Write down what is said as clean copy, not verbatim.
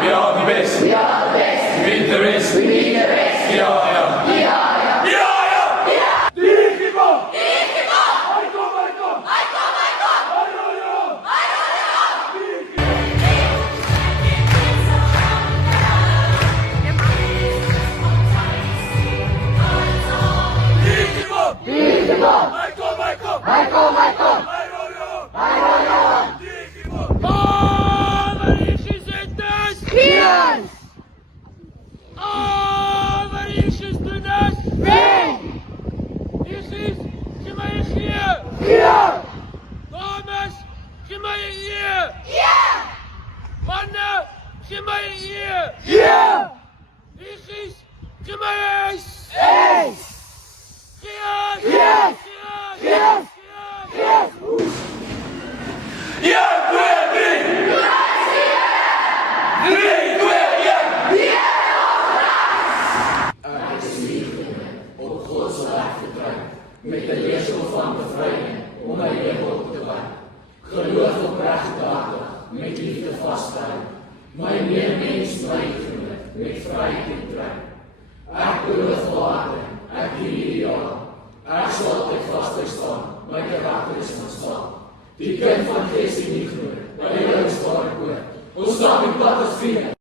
We are the best. We are the best. We beat the rest. We beat the rest. Ja, ja. Ja, ja. Ja, ja. Ja. Digibo. Digibo. Aiko, Aiko. Aiko, Aiko. Airo, Airo, Digibo. Digibo. Aiko, Aiko. Aiko, Aiko. Airo, Airo. Digibo. Overeengesinders. Hier. Overeengesinders. Wen. Jezus, ze mij hier. Hier. Dames, ze mij hier. Ja. Mannen, ze mij hier. Ja. Jezus, ze mij is. Eens. Yes! Yes! Yes! Yes. Ja, 2, 3! 3, 2, 1! Het is liefde, op God zal ik vertrouwen, met de leerschool van bevrijding, om mijn leven op te bouwen. Geloof oprecht dagelijks, met liefde vasthouden. Mijn meermens blijven met vrijheid en trouw. Ik geloof later, ik die ideaal. Ik zal altijd vast staan, mijn karakter is van staal. Die kind van geest in die gloed, waar je is waar ik hoor. Ons staan in pad als vrienden.